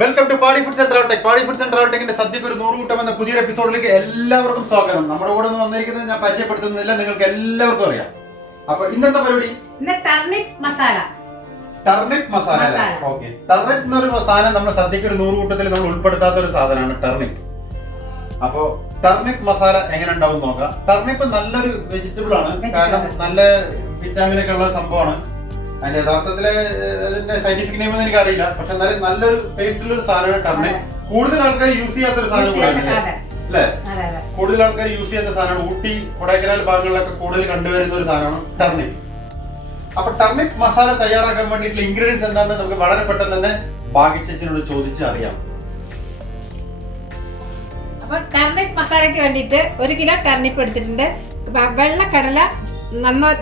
Welcome to പാടി foods and travel tech. പാടി foods and travel ടെക്കിന്റെ സദ്യക്ക് ഒരു 100 കൂട്ടം എന്ന പുതിയ എപ്പിസോഡിലേക്ക് എല്ലാവർക്കും സ്വാഗതം. നമ്മുടെ കൂടെ ഒന്ന് വന്നിരിക്കുന്നത് ഞാൻ പരിചയപ്പെടുത്തുന്നില്ല, നിങ്ങൾക്ക് എല്ലാവർക്കും അറിയാം. അപ്പൊ ഇന്നത്തെ പരിപാടി ടർണിപ്പ് മസാല. ടർണിപ്പ് മസാല. ഓക്കെ, ടർണിപ്പ് എന്നൊരു സാധനം നമ്മുടെ സദ്യക്ക് ഒരു 100 കൂട്ടത്തിൽ നമ്മൾ ഉൾപ്പെടുത്താത്ത ഒരു സാധനമാണ് ടർണിപ്പ്. അപ്പോ ടർണിപ്പ് മസാല എങ്ങനെ ഉണ്ടാവും നോക്കാം. ടർണിപ്പ് നല്ലൊരു വെജിറ്റബിൾ ആണ്, കാരണം നല്ല വിറ്റാമിൻ ഒക്കെ ഉള്ള സംഭവമാണ്. അതിന്റെ യഥാർത്ഥത്തില് അതിന്റെ സയന്റിഫിക് നെയിം ഒന്നും എനിക്ക് അറിയില്ല, പക്ഷെ എന്നാലും നല്ലൊരു ടേസ്റ്റുള്ള ഒരു സാധനമാണ് ടർണിപ്പ്. കൂടുതൽ ആൾക്കാർ യൂസ് ചെയ്യാത്തൊരു സാധനം അല്ലേ? കൂടുതൽ ആൾക്കാർ യൂസ് ചെയ്യാത്ത സാധനമാണ്. ഊട്ടി കൊടൈക്കനാൽ ഭാഗങ്ങളിലൊക്കെ കൂടുതൽ കണ്ടുവരുന്ന ഒരു സാധനമാണ് ടർണിപ്പ്. അപ്പൊ ടർണിപ്പ് മസാല തയ്യാറാക്കാൻ വേണ്ടിയിട്ടുള്ള ഇൻഗ്രീഡിയൻസ് എന്താണെന്ന് നമുക്ക് വളരെ പെട്ടെന്ന് തന്നെ ഭാഗ്യച്ചേച്ചിനോട് ചോദിച്ച് അറിയാം. അപ്പൊ ടർണിപ്പ് മസാലയ്ക്ക് വേണ്ടിയിട്ട് 1 കിലോ ടർണിപ്പ് എടുത്തിട്ടുണ്ട്. വെള്ളക്കടല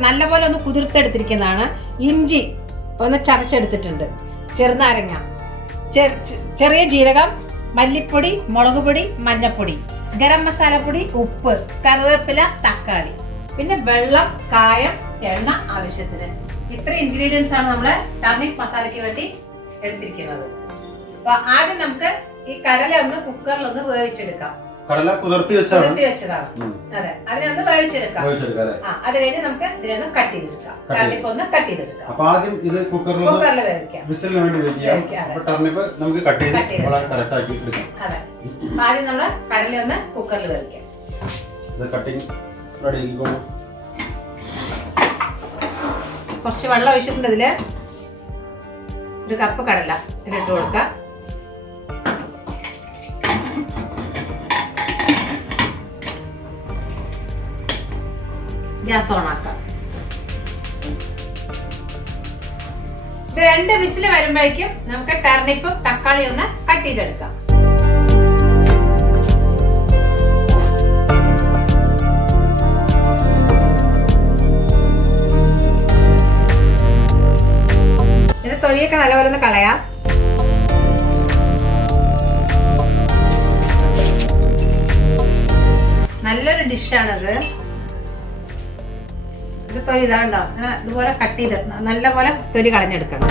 നല്ലപോലെ ഒന്ന് കുതിർത്തെടുത്തിരിക്കുന്നതാണ്. ഇഞ്ചി ഒന്ന് ചതച്ചെടുത്തിട്ടുണ്ട്. ചെറുനാരങ്ങ, ചെറിയ ജീരകം, മല്ലിപ്പൊടി, മുളക് പൊടി, മഞ്ഞപ്പൊടി, ഗരം മസാലപ്പൊടി, ഉപ്പ്, കറിവേപ്പില, തക്കാളി, പിന്നെ വെള്ളം, കായം, എണ്ണ ആവശ്യത്തിന്. ഇത്ര ഇൻഗ്രീഡിയൻസ് ആണ് നമ്മള് ടർണിപ്പ് മസാലയ്ക്ക് വേണ്ടി എടുത്തിരിക്കുന്നത്. അപ്പൊ ആദ്യം നമുക്ക് ഈ കടല ഒന്ന് കുക്കറിലൊന്ന് വേവിച്ചെടുക്കാം. കടല കുതിർത്തി വെച്ചതാണ്. അതെ, അതിനൊന്ന് വേവിച്ചെടുക്കാം. അത് കഴിഞ്ഞ് നമുക്ക് ഇതിനൊന്ന് കട്ട് ചെയ്തെടുക്കാം. ടർണിപ്പ് ഒന്ന് കട്ട് ചെയ്തെടുക്കാം. അപ്പൊ ആദ്യം ഇത് കുക്കറിൽ വേവിക്കാം. വിസിലിന് വേണ്ടി വെക്കാം. ടർണിപ്പ് നമുക്ക് കട്ട് ചെയ്ത് വളരെ കറക്റ്റ് ആക്കി എടുക്കാം. അതെ, ആദ്യം നമ്മള് കടല ഒന്ന് കുക്കറിൽ വേവിക്കാം. ഇത് കട്ടിങ് റെഡി ആക്കിക്കോളൂ. കുറച്ച് വെള്ളം ഒഴിച്ചിട്ടുണ്ട്. ഇതില് 1 കപ്പ് കടല ഇതിലിട്ട് കൊടുക്കാം. ഗ്യാസ് ഓൺ ആക്കാം. ഇത് 2 വിസിൽ വരുമ്പോഴേക്കും നമുക്ക് ടർണിപ്പും തക്കാളി ഒന്ന് കട്ട് ചെയ്തെടുക്കാം. ഇത് തൊലിയൊക്കെ നല്ലപോലെ ഒന്ന് കളയാം. നല്ലൊരു ഡിഷാണിത്. തൊലി ഇതാണ്ടോ, ഇതുപോലെ കട്ട് ചെയ്ത് നല്ലപോലെ തൊലി കളഞ്ഞെടുക്കണം.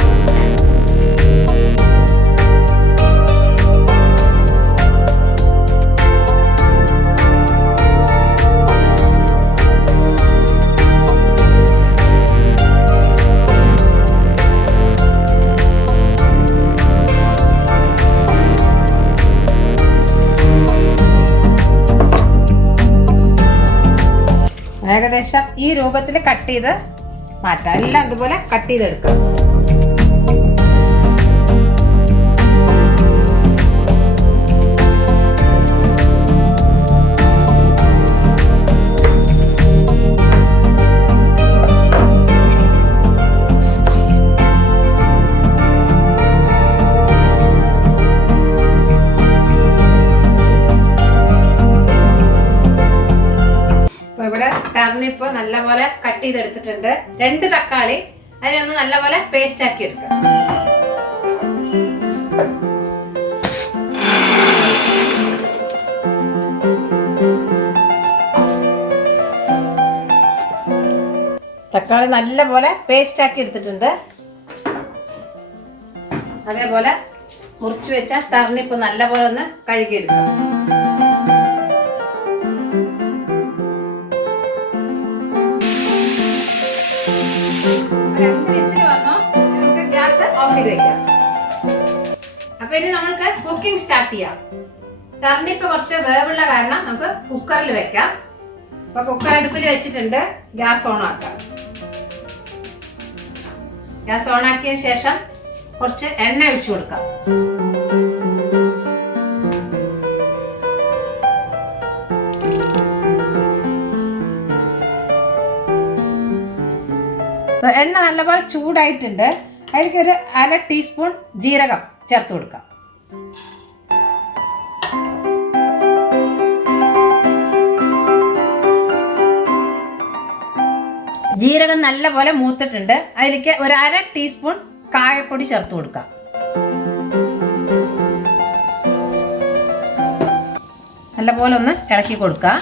ഏകദേശം ഈ രൂപത്തിൽ കട്ട് ചെയ്ത് മാറ്റാം. എല്ലാം ഇതുപോലെ കട്ട് ചെയ്തെടുക്കാം. ടർണിപ്പ് നല്ലപോലെ കട്ട് ചെയ്തെടുത്തിട്ടുണ്ട്. 2 തക്കാളി അതിനൊന്ന് നല്ലപോലെ പേസ്റ്റ് ആക്കി എടുക്കാം. തക്കാളി നല്ലപോലെ പേസ്റ്റ് ആക്കി എടുത്തിട്ടുണ്ട്. അതേപോലെ മുറിച്ചു വെച്ച ടർണിപ്പ് നല്ലപോലെ ഒന്ന് കഴുകിയെടുക്കാം. അപ്പൊ ഇനി നമ്മൾക്ക് കുക്കിംഗ് സ്റ്റാർട്ട് ചെയ്യാം. ടർണിപ്പ് കുറച്ച് വേവുള്ള കാരണം നമുക്ക് കുക്കറിൽ വെക്കാം. അപ്പൊ കുക്കർ അടുപ്പിൽ വെച്ചിട്ടുണ്ട്. ഗ്യാസ് ഓൺ ആക്കാം. ഗ്യാസ് ഓൺ ആക്കിയതിനു ശേഷം കുറച്ച് എണ്ണ ഒഴിച്ചു കൊടുക്കാം. എണ്ണ നല്ലപോലെ ചൂടായിട്ടുണ്ട്. അതിലേക്ക് ഒരു 1/2 ടീസ്പൂൺ ജീരകം ചേർത്ത് കൊടുക്കാം. ജീരകം നല്ലപോലെ മൂത്തിട്ടുണ്ട്. അതിലേക്ക് ഒരു 1/2 ടീസ്പൂൺ കായപ്പൊടി ചേർത്ത് കൊടുക്കാം. നല്ലപോലെ ഒന്ന് ഇളക്കി കൊടുക്കാം.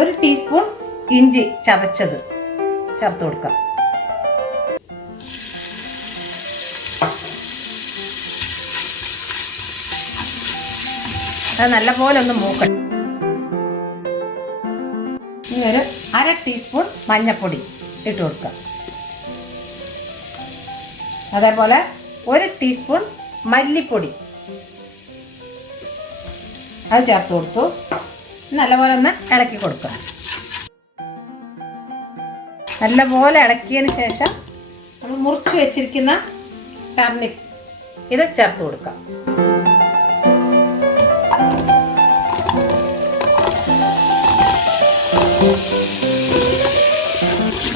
1 ടീസ്പൂൺ ഇഞ്ചി ചതച്ചത് ചേർത്ത് കൊടുക്കാം. അത് നല്ലപോലെ ഒന്ന് മൂക്കണം. ഇനി ഒരു 1/2 ടീസ്പൂൺ മഞ്ഞൾപ്പൊടി ഇട്ട് കൊടുക്കുക. അതേപോലെ 1 ടീസ്പൂൺ മല്ലിപ്പൊടി അത് ചേർത്ത് കൊടുത്തു. നല്ലപോലെ ഒന്ന് ഇളക്കി കൊടുക്കുക. നല്ലപോലെ ഇളക്കിയതിന് ശേഷം നമ്മൾ മുറിച്ച് വെച്ചിരിക്കുന്ന ടർണിപ്പ് ഇത് ചേർത്ത് കൊടുക്കാം.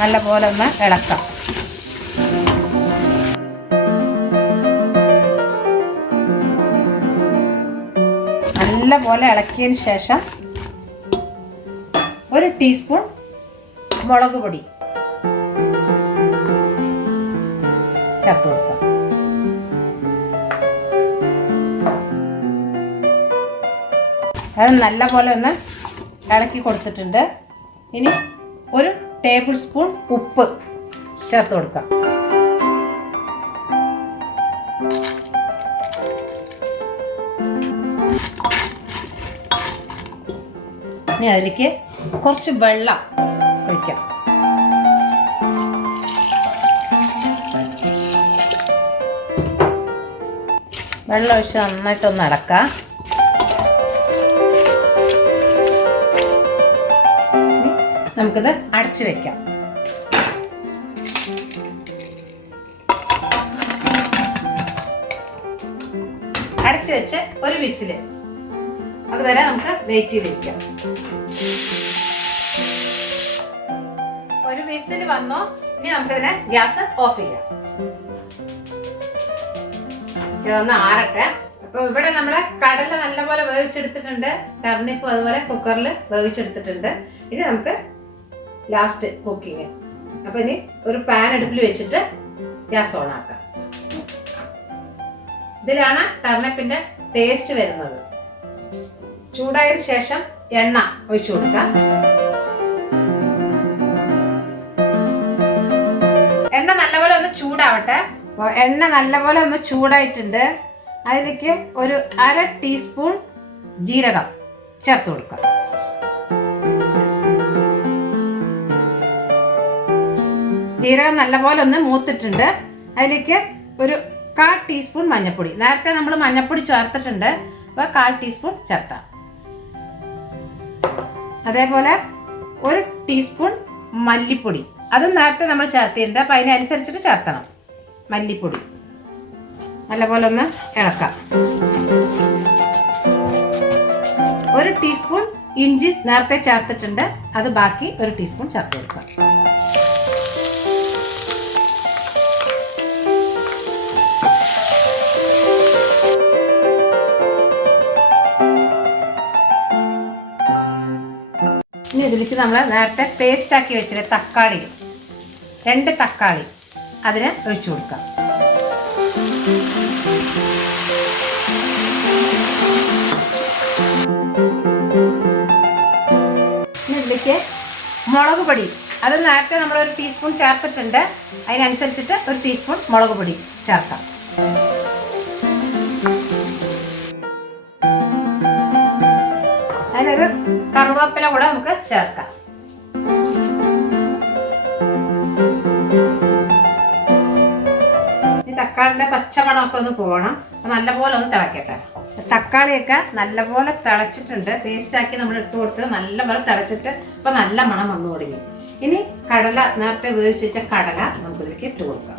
നല്ലപോലെ ഒന്ന് ഇളക്കാം. നല്ലപോലെ ഇളക്കിയതിന് ശേഷം 1 ടീസ്പൂൺ മുളക് പൊടി ചേർത്ത് കൊടുക്കാം. അത് നല്ലപോലെ ഒന്ന് ഇളക്കി കൊടുത്തിട്ടുണ്ട്. ഇനി 1 ടേബിൾ സ്പൂൺ ഉപ്പ് ചേർത്ത് കൊടുക്കാം. ഇനി അതിലേക്ക് കുറച്ച് വെള്ളം ഒഴിക്കാം. വെള്ളം ഒഴിച്ച് നന്നായിട്ടൊന്ന് ഇളക്കാം. നമുക്കിത് അടച്ചു വെക്കാം. അടച്ചു വെച്ച് ഒരു വിസില് അതുവരെ നമുക്ക് വെയിറ്റ് ചെയ്ത് വെക്കാം. ഒരു വിസിൽ വന്നോ, ഇനി നമുക്കിതിനെ ഗ്യാസ് ഓഫ് ചെയ്യാം. ഇതൊന്ന് ആറട്ടെ. അപ്പൊ ഇവിടെ നമ്മള് കടല നല്ലപോലെ വേവിച്ചെടുത്തിട്ടുണ്ട്, ടർണിപ്പും അതുപോലെ കുക്കറിൽ വേവിച്ചെടുത്തിട്ടുണ്ട്. ഇനി നമുക്ക് ലാസ്റ്റ് കുക്കിങ്. അപ്പൊ ഇനി ഒരു പാൻ അടുപ്പിൽ വെച്ചിട്ട് ഗ്യാസ് ഓൺ ആക്കാം. ഇതിലാണ് ടർണിപ്പിന്റെ ടേസ്റ്റ് വരുന്നത്. ചൂടായതിനു ശേഷം എണ്ണ ഒഴിച്ചു കൊടുക്കാം. എണ്ണ നല്ലപോലെ ഒന്ന് ചൂടാവട്ടെ. എണ്ണ നല്ലപോലെ ഒന്ന് ചൂടായിട്ടുണ്ട്. അതിലേക്ക് ഒരു 1/2 ടീസ്പൂൺ ജീരകം ചേർത്ത് കൊടുക്കാം. ജീരകം നല്ലപോലെ ഒന്ന് മൂത്തിട്ടുണ്ട്. അതിലേക്ക് ഒരു 1/4 ടീസ്പൂൺ മഞ്ഞൾപ്പൊടി. നേരത്തെ നമ്മൾ മഞ്ഞൾപ്പൊടി ചേർത്തിട്ടുണ്ട്, അപ്പോൾ 1/4 ടീസ്പൂൺ ചേർത്താം. അതേപോലെ 1 ടീസ്പൂൺ മല്ലിപ്പൊടി, അതും നേരത്തെ നമ്മൾ ചേർത്തിട്ടുണ്ട്, അപ്പോൾ അതിനനുസരിച്ചിട്ട് ചേർത്തണം മല്ലിപ്പൊടി. നല്ലപോലെ ഒന്ന് ഇളക്കാം. 1 ടീസ്പൂൺ ഇഞ്ചി നേരത്തെ ചേർത്തിട്ടുണ്ട്, അത് ബാക്കി 1 ടീസ്പൂൺ ചേർത്ത് കൊടുക്കാം. ഇനി ഇതിലേക്ക് നമ്മൾ നേരത്തെ പേസ്റ്റ് ആക്കി വെച്ചിട്ട് തക്കാളി, 2 തക്കാളി അതിന് ഒഴിച്ചു കൊടുക്കാം. ഇനി ഇതിലേക്ക് മുളക് പൊടി, അത് നേരത്തെ നമ്മൾ 1 ടീസ്പൂൺ ചേർത്തിട്ടുണ്ട്, അതിനനുസരിച്ചിട്ട് 1 ടീസ്പൂൺ മുളക് പൊടി ചേർക്കാം. അതിനൊരു കറുവേപ്പില കൂടെ നമുക്ക് ചേർക്കാം. ഈ തക്കാളിയുടെ പച്ചമണമൊക്കെ ഒന്ന് പോകണം. നല്ലപോലെ ഒന്ന് തിളക്കട്ടെ. തക്കാളിയൊക്കെ നല്ലപോലെ തിളച്ചിട്ടുണ്ട്. പേസ്റ്റ് ആക്കി നമ്മൾ ഇട്ട് കൊടുത്തത് നല്ലപോലെ തിളച്ചിട്ട് ഇപ്പൊ നല്ല മണം വന്നു തുടങ്ങി. ഇനി കടല, നേരത്തെ വേവിച്ച് വെച്ച കടല നമുക്കിതിലേക്ക് ഇട്ട് കൊടുക്കാം.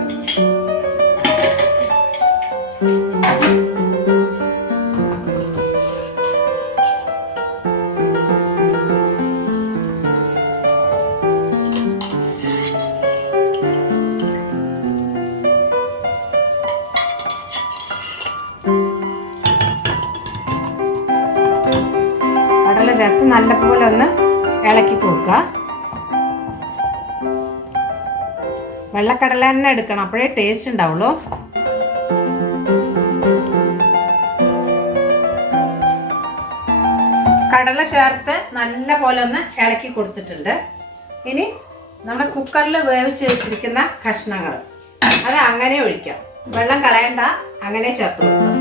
ചേർത്ത് നല്ലപോലെ ഒന്ന് ഇളക്കി കൊടുക്കുക. വെള്ളക്കടല തന്നെ എടുക്കണം, അപ്പോഴേ ടേസ്റ്റ് ഉണ്ടാവുള്ളൂ. കടല ചേർത്ത് നല്ലപോലെ ഒന്ന് ഇളക്കി കൊടുത്തിട്ടുണ്ട്. ഇനി നമ്മുടെ കുക്കറിൽ വേവിച്ച് വെച്ചിരിക്കുന്ന കഷ്ണങ്ങൾ അത് അങ്ങനെ ഒഴിക്കാം. വെള്ളം കളയണ്ട, അങ്ങനെ ചേർത്ത് കൊടുക്കാം.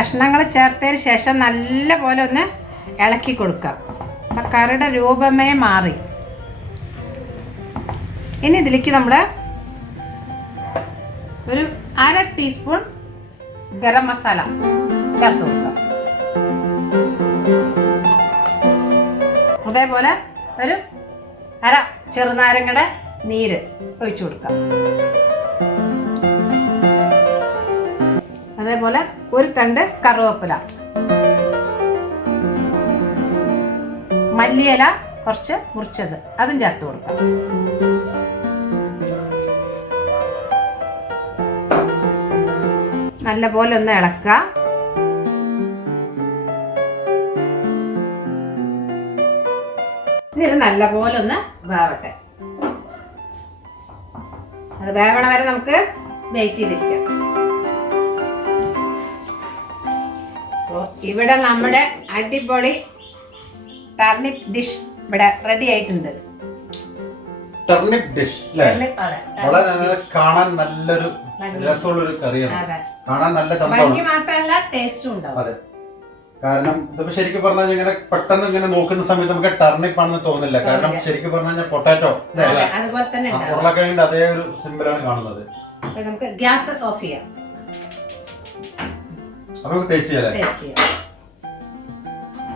കഷ്ണങ്ങൾ ചേർത്തതിന് ശേഷം നല്ല പോലെ ഒന്ന് ഇളക്കി കൊടുക്കാം. അപ്പം കറിയുടെ രൂപമേ മാറി. ഇനി ഇതിലേക്ക് നമ്മൾ ഒരു 1/2 ടീസ്പൂൺ ഗരം മസാല ചേർത്ത് കൊടുക്കാം. അതേപോലെ ഒരു 1/2 ചെറുനാരങ്ങയുടെ നീര് ഒഴിച്ചു കൊടുക്കാം. അതേപോലെ ഒരു തണ്ട് കറുവേപ്പില, മല്ലിയില കുറച്ച് മുറിച്ചത് അതും ചേർത്ത് കൊടുക്കാം. നല്ലപോലെ ഒന്ന് ഇളക്കുക. ഇനി ഇത് നല്ലപോലെ ഒന്ന് വേവട്ടെ. അത് വേവണ വരെ നമുക്ക് വെയിറ്റ് ചെയ്തിരിക്കാം. ഇവിടെ നമ്മുടെ അടിപൊളി ടർണിപ്പ് ഡിഷ് ഇവിടെ റെഡി ആയിട്ടുണ്ട്. ടർണിപ്പ് ഡിഷ് വളരെ കാണാൻ നല്ലൊരു രസമുള്ളൊരു കറിയാണ്. കാണാൻ നല്ല ചന്തമാണ്, മാത്രമല്ല ടേസ്റ്റും ഉണ്ടാവും. അതെ, കാരണം ഇതിപ്പോ ശരിക്കും പറഞ്ഞാൽ ഇങ്ങനെ പെട്ടെന്ന് ഇങ്ങനെ നോക്കുന്ന സമയത്ത് നമുക്ക് ടർണിപ്പ് ആണെന്ന് തോന്നില്ല. കാരണം ശരിക്കും പറഞ്ഞു കഴിഞ്ഞാൽ പൊട്ടാറ്റോ അതുപോലെ തന്നെ ഉരുളക്കിഴങ്ങിന്റെ അതേ ഒരു സിമ്പിളാണ് കാണുന്നത്. നമുക്ക് ഗ്യാസ് ഓഫ് ചെയ്യാം. അപ്പൊ ടേസ്റ്റ് ചെയ്യാം.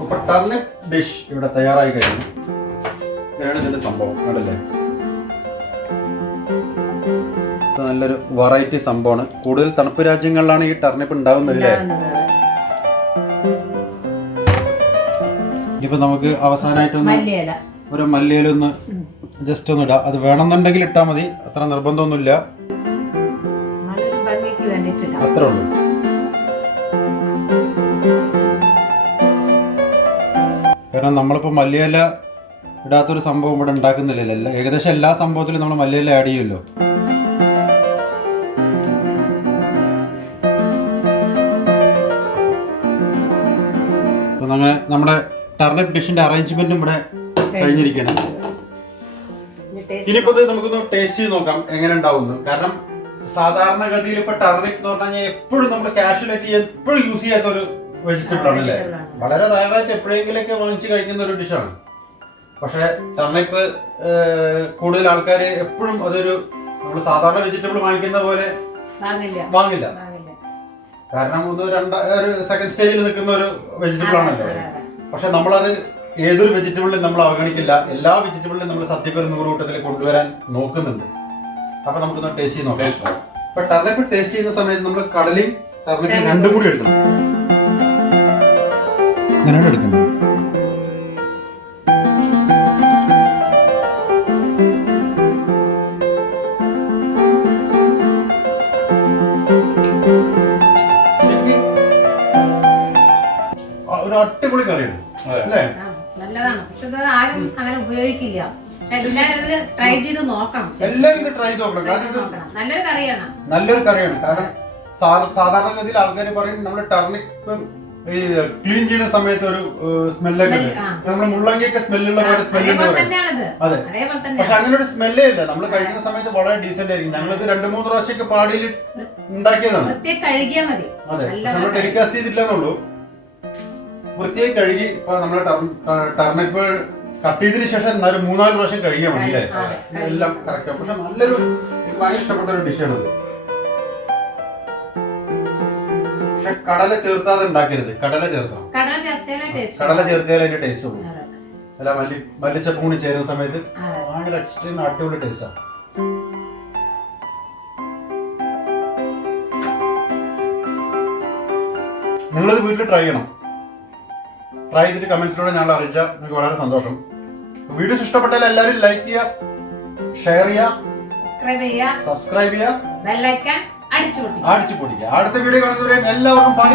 അപ്പൊ ടർണിപ്പ് ഡിഷ് ഇവിടെ തയ്യാറായി കഴിഞ്ഞു. ഇതാണ് ഇതിന്റെ സംഭവം, കണ്ടല്ലേ? നല്ലൊരു വെറൈറ്റി സംഭവമാണ്. കൂടുതൽ തണുപ്പ് രാജ്യങ്ങളിലാണ് ഈ ടർണിപ്പ് ഉണ്ടാവുന്നത്. ഇപ്പൊ നമുക്ക് അവസാനമായിട്ടൊന്ന് ഒരു മല്ലിയില ഒന്ന് ജസ്റ്റ് ഒന്ന് ഇടാം. അത് വേണമെന്നുണ്ടെങ്കിൽ ഇട്ടാൽ മതി, അത്ര നിർബന്ധമൊന്നുമില്ല, അത്രേ ഉള്ളൂ. കാരണം നമ്മളിപ്പോ മല്ലിയില ഇടാത്തൊരു സംഭവം ഇവിടെ ഉണ്ടാക്കുന്നില്ലല്ലോ. ഏകദേശം എല്ലാ സംഭവത്തിലും നമ്മൾ മല്ലിയില ആഡ് ചെയ്യുമല്ലോ. അങ്ങനെ നമ്മുടെ ടർണിപ്പ് ഡിഷിന്റെ അറേഞ്ച്മെന്റും ഇവിടെ കഴിഞ്ഞിരിക്കണം. ഇനിയിപ്പോ നമുക്കൊന്ന് ടേസ്റ്റ് ചെയ്ത് നോക്കാം എങ്ങനെ ഉണ്ടാവുന്നു. കാരണം സാധാരണഗതിയിൽ ഇപ്പൊ ടർണിപ്പ് എന്ന് പറഞ്ഞു കഴിഞ്ഞാൽ എപ്പോഴും നമ്മൾ കാഷ്വലായിട്ട് എപ്പോഴും യൂസ് ചെയ്യാത്ത ഒരു വെജിറ്റബിൾ ആണ് അല്ലേ? വളരെ റയറായിട്ട് എപ്പോഴെങ്കിലൊക്കെ വാങ്ങിച്ച് കഴിക്കുന്ന ഒരു ഡിഷാണ്. പക്ഷെ ടർണിപ്പ് കൂടുതൽ ആൾക്കാർ എപ്പോഴും അതൊരു നമ്മൾ സാധാരണ വെജിറ്റബിൾ വാങ്ങിക്കുന്ന പോലെ വാങ്ങില്ല. കാരണം ഒരു സെക്കൻഡ് സ്റ്റേജിൽ നിൽക്കുന്ന ഒരു വെജിറ്റബിൾ ആണല്ലോ. പക്ഷെ നമ്മളത് ഏതൊരു വെജിറ്റബിളിലും നമ്മൾ അവഗണിക്കില്ല. എല്ലാ വെജിറ്റബിളിലും നമ്മൾ സദ്യക്ക് ഒരു 100 കൂട്ടത്തിൽ കൊണ്ടുവരാൻ നോക്കുന്നുണ്ട്. അപ്പൊ നമുക്കൊന്ന് ടേസ്റ്റ് ചെയ്ത് നോക്കാം. അപ്പൊ ടർണിപ്പ് ടേസ്റ്റ് ചെയ്യുന്ന സമയത്ത് നമ്മൾ കടലയും ടർണിപ്പും രണ്ടും കൂടി എടുക്കണം. അങ്ങനെയാണ് എടുക്കുന്നത്. ഒരു അടിപൊളി കറിയാണ് അല്ലേ? നല്ലതാണ്. പക്ഷെ ആരും അങ്ങനെ ഉപയോഗിക്കില്ല. എല്ലാവരും ഇത് ട്രൈ ചെയ്ത് നോക്കണം. എല്ലാവരും ഇത് ട്രൈ ചെയ്ത് നോക്കണം. കാരണം നല്ലൊരു കറിയാണ്. കാരണം സാധാരണഗതിയിൽ ആൾക്കാർ പറയും നമ്മൾ ടർണിപ്പ് ഈ ക്ലീൻ ചെയ്യുന്ന സമയത്ത് ഒരു സ്മെല്ലൊക്കെ ഉണ്ട്. നമ്മൾ മുള്ളങ്കിയൊക്കെ സ്മെല്ലുള്ള പോലെ സ്മെല്ലുണ്ട് പറയും. അതെ, പക്ഷെ അങ്ങനെ ഒരു സ്മെല്ലേ ഇല്ല. നമ്മൾ കഴിക്കുന്ന സമയത്ത് വളരെ ഡീസന്റ് ആയിരിക്കും. ഞങ്ങളിത് 2-3 പ്രാവശ്യമൊക്കെ പാടിയിൽ ഉണ്ടാക്കിയതാണ്. അതെ, നമ്മൾ ടെലികാസ്റ്റ് ചെയ്തിട്ടില്ലെന്നുള്ളൂ. വൃത്തിയായി കഴുകി ഇപ്പൊ നമ്മള് ടർണിപ്പ് കട്ട് ചെയ്തതിനു ശേഷം 3-4 പ്രാവശ്യം കഴിയാൻ മതി അല്ലേ? എല്ലാം കറക്റ്റ്. പക്ഷെ നല്ലൊരു എനിക്ക് ഭയങ്കര ഇഷ്ടപ്പെട്ട ഒരു ഡിഷാണത്. പക്ഷെ കടല ചേർത്താതെ ഉണ്ടാക്കരുത്. കടല ചേർത്തണം. കടല ചേർത്താലേ അതിന്റെ ടേസ്റ്റ് ഉള്ളൂ. അല്ല മല്ലിച്ചപ്പ് കൂടി ചേരുന്ന സമയത്ത് ഭയങ്കര എക്സ്ട്രീം അടിപൊളി ടേസ്റ്റാണ്. നിങ്ങളിത് വീട്ടിൽ ട്രൈ ചെയ്യണം. ട്രൈ ചെയ്തിട്ട് കമന്റ്സിലൂടെ ഞങ്ങൾ അറിയിച്ചാൽ നിങ്ങൾക്ക് വളരെ സന്തോഷം. വീഡിയോസ് ഇഷ്ടപ്പെട്ടാൽ എല്ലാവരും ലൈക്ക് ചെയ്യുക, ഷെയർ ചെയ്യുക, സബ്സ്ക്രൈബ് ചെയ്യുക, ബെൽ ഐക്കൺ അടിച്ചു പൊട്ടിക്കുക. അടുത്ത വീഡിയോ കാണുന്നവരെയും എല്ലാവർക്കും പാടി